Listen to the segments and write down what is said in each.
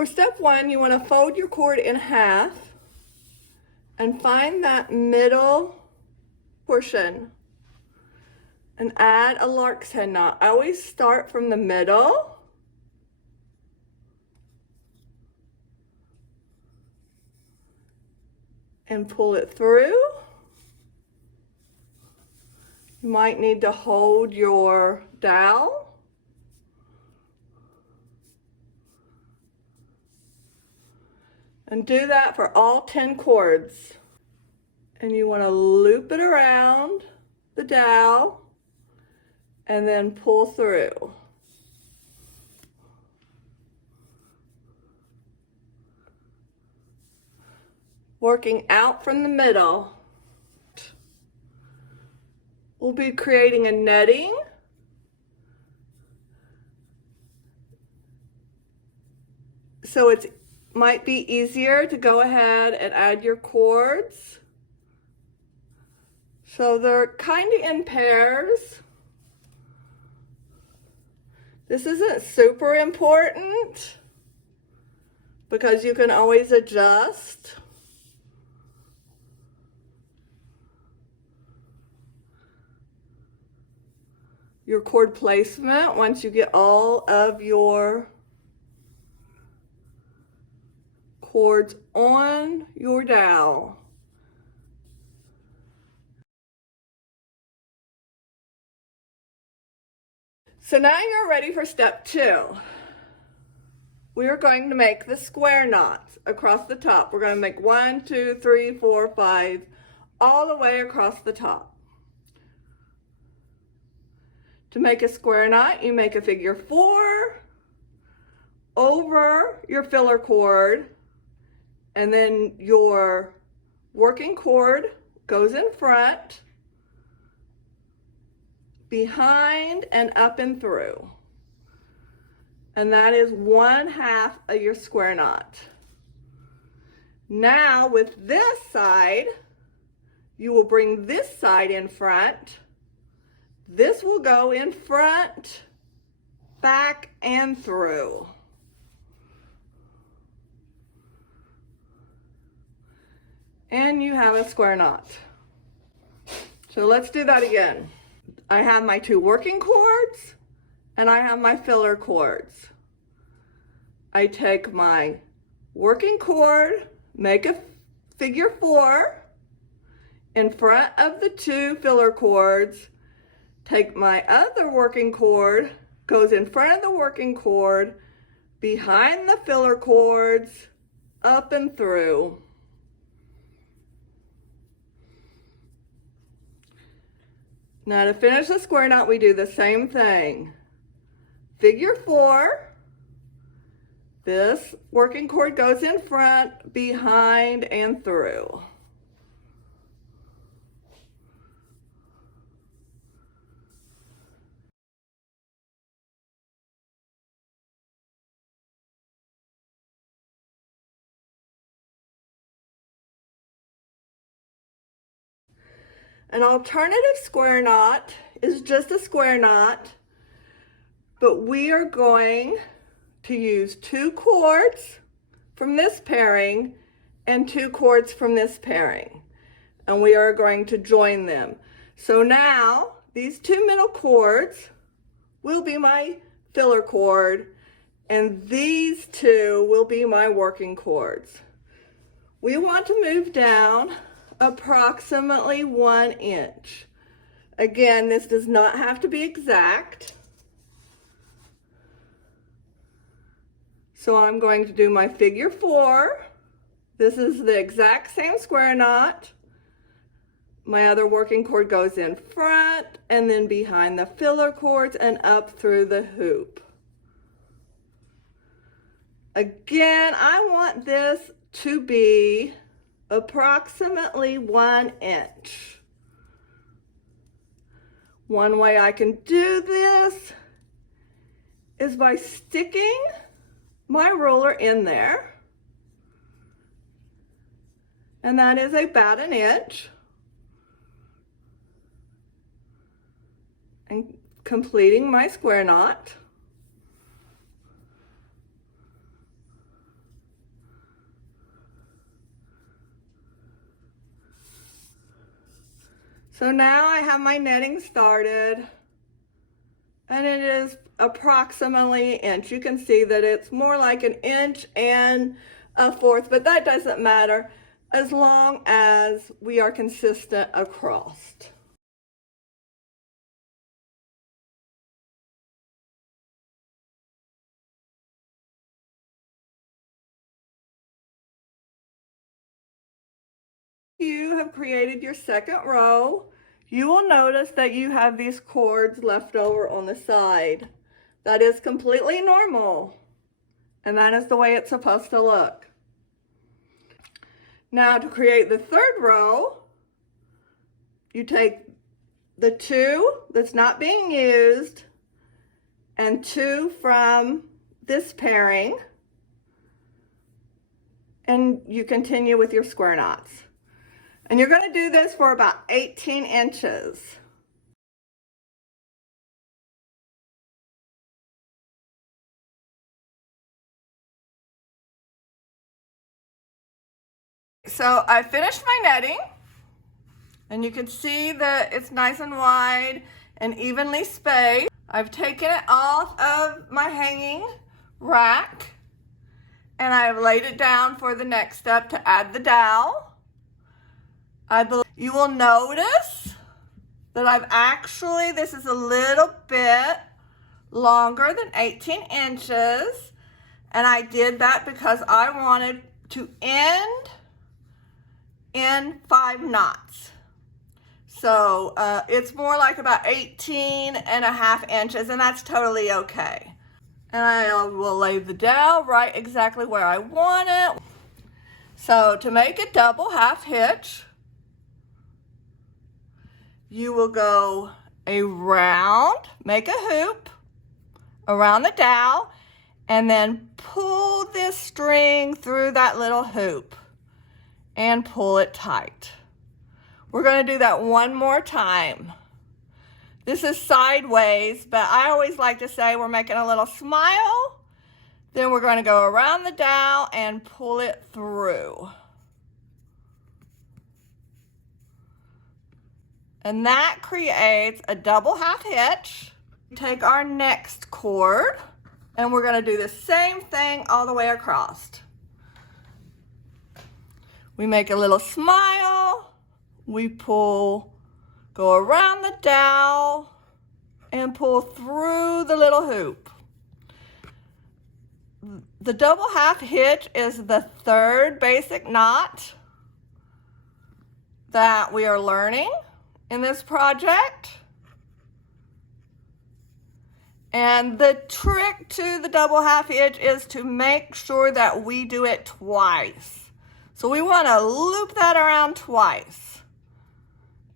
For step 1, you want to fold your cord in half and find that middle portion and add a lark's head knot. I always start from the middle and pull it through. You might need to hold your dowel. And do that for all 10 cords. And you want to loop it around the dowel and then pull through. Working out from the middle. We'll be creating a netting. So it might be easier to go ahead and add your cords. So they're kind of in pairs. This isn't super important because you can always adjust. Your cord placement once you get all of your cords on your dowel. So now you're ready for step 2. We are going to make the square knots across the top. We're going to make 1, 2, 3, 4, 5, all the way across the top. To make a square knot, you make a figure 4 over your filler cord, and then your working cord goes in front, behind, and up and through. And that is 1/2 of your square knot. Now with this side, you will bring this side in front. This will go in front, back, and through. And you have a square knot. So let's do that again. I have my 2 working cords and I have my filler cords. I take my working cord, make a figure 4 in front of the 2 filler cords, take my other working cord, goes in front of the working cord, behind the filler cords, up and through. Now to finish the square knot, we do the same thing. Figure 4, this working cord goes in front, behind, and through. An alternative square knot is just a square knot, but we are going to use 2 cords from this pairing and 2 cords from this pairing, and we are going to join them. So now these 2 middle cords will be my filler cord, and these 2 will be my working cords. We want to move down approximately 1 inch. Again, this does not have to be exact. So I'm going to do my figure 4. This is the exact same square knot. My other working cord goes in front and then behind the filler cords and up through the hoop. Again, I want this to be approximately 1 inch. One way I can do this is by sticking my ruler in there, and that is about 1 inch, and completing my square knot. So now I have my netting started, and it is approximately an inch. You can see that it's more like an inch and a fourth, but that doesn't matter as long as we are consistent across. You have created your second row. You will notice that you have these cords left over on the side. That is completely normal, and that is the way it's supposed to look. Now to create the third row, you take the two that's not being used and two from this pairing, and you continue with your square knots. And you're going to do this for about 18 inches. So I finished my netting, and you can see that it's nice and wide and evenly spaced. I've taken it off of my hanging rack, and I've laid it down for the next step to add the dowel. You will notice that this is a little bit longer than 18 inches, and I did that because I wanted to end in 5 knots. So it's more like about 18.5 inches, and that's totally okay. And I will lay the dowel right exactly where I want it. So to make a double half hitch, you will go around, make a hoop around the dowel, and then pull this string through that little hoop and pull it tight. We're going to do that one more time. This is sideways, but I always like to say we're making a little smile. Then we're going to go around the dowel and pull it through. And that creates a double half hitch. Take our next cord, and we're going to do the same thing all the way across. We make a little smile, we pull, go around the dowel, and pull through the little hoop. The double half hitch is the third basic knot that we are learning in this project. And the trick to the double half hitch is to make sure that we do it twice. So we want to loop that around twice.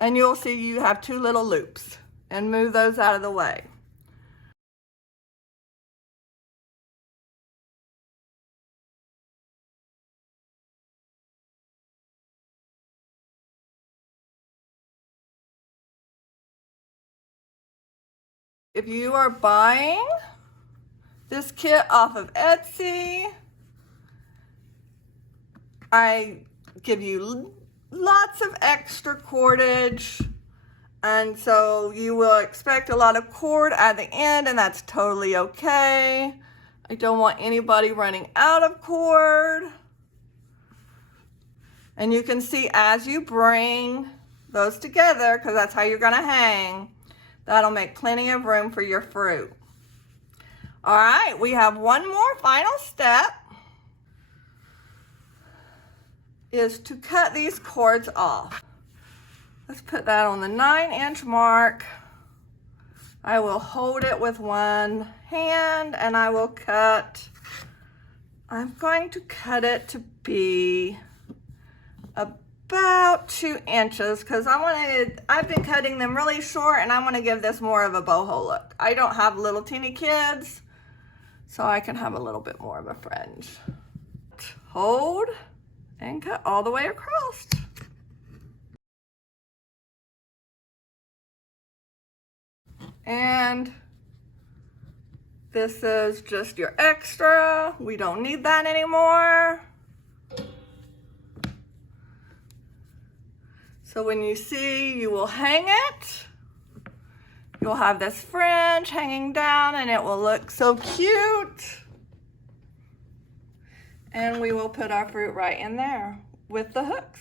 And you'll see you have 2 little loops, and move those out of the way. If you are buying this kit off of Etsy, I give you lots of extra cordage, and so you will expect a lot of cord at the end, and that's totally okay. I don't want anybody running out of cord. And you can see as you bring those together, because that's how you're going to hang, that'll make plenty of room for your fruit. All right, we have one more final step, is to cut these cords off. Let's put that on the 9-inch mark. I will hold it with one hand, and I will cut. I'm going to cut it to be about 2 inches, because I've been cutting them really short, and I want to give this more of a boho look. I don't have little teeny kids, so I can have a little bit more of a fringe. Hold and cut all the way across. And this is just your extra. We don't need that anymore. So when you see, you will hang it. You'll have this fringe hanging down and it will look so cute. And we will put our fruit right in there with the hooks.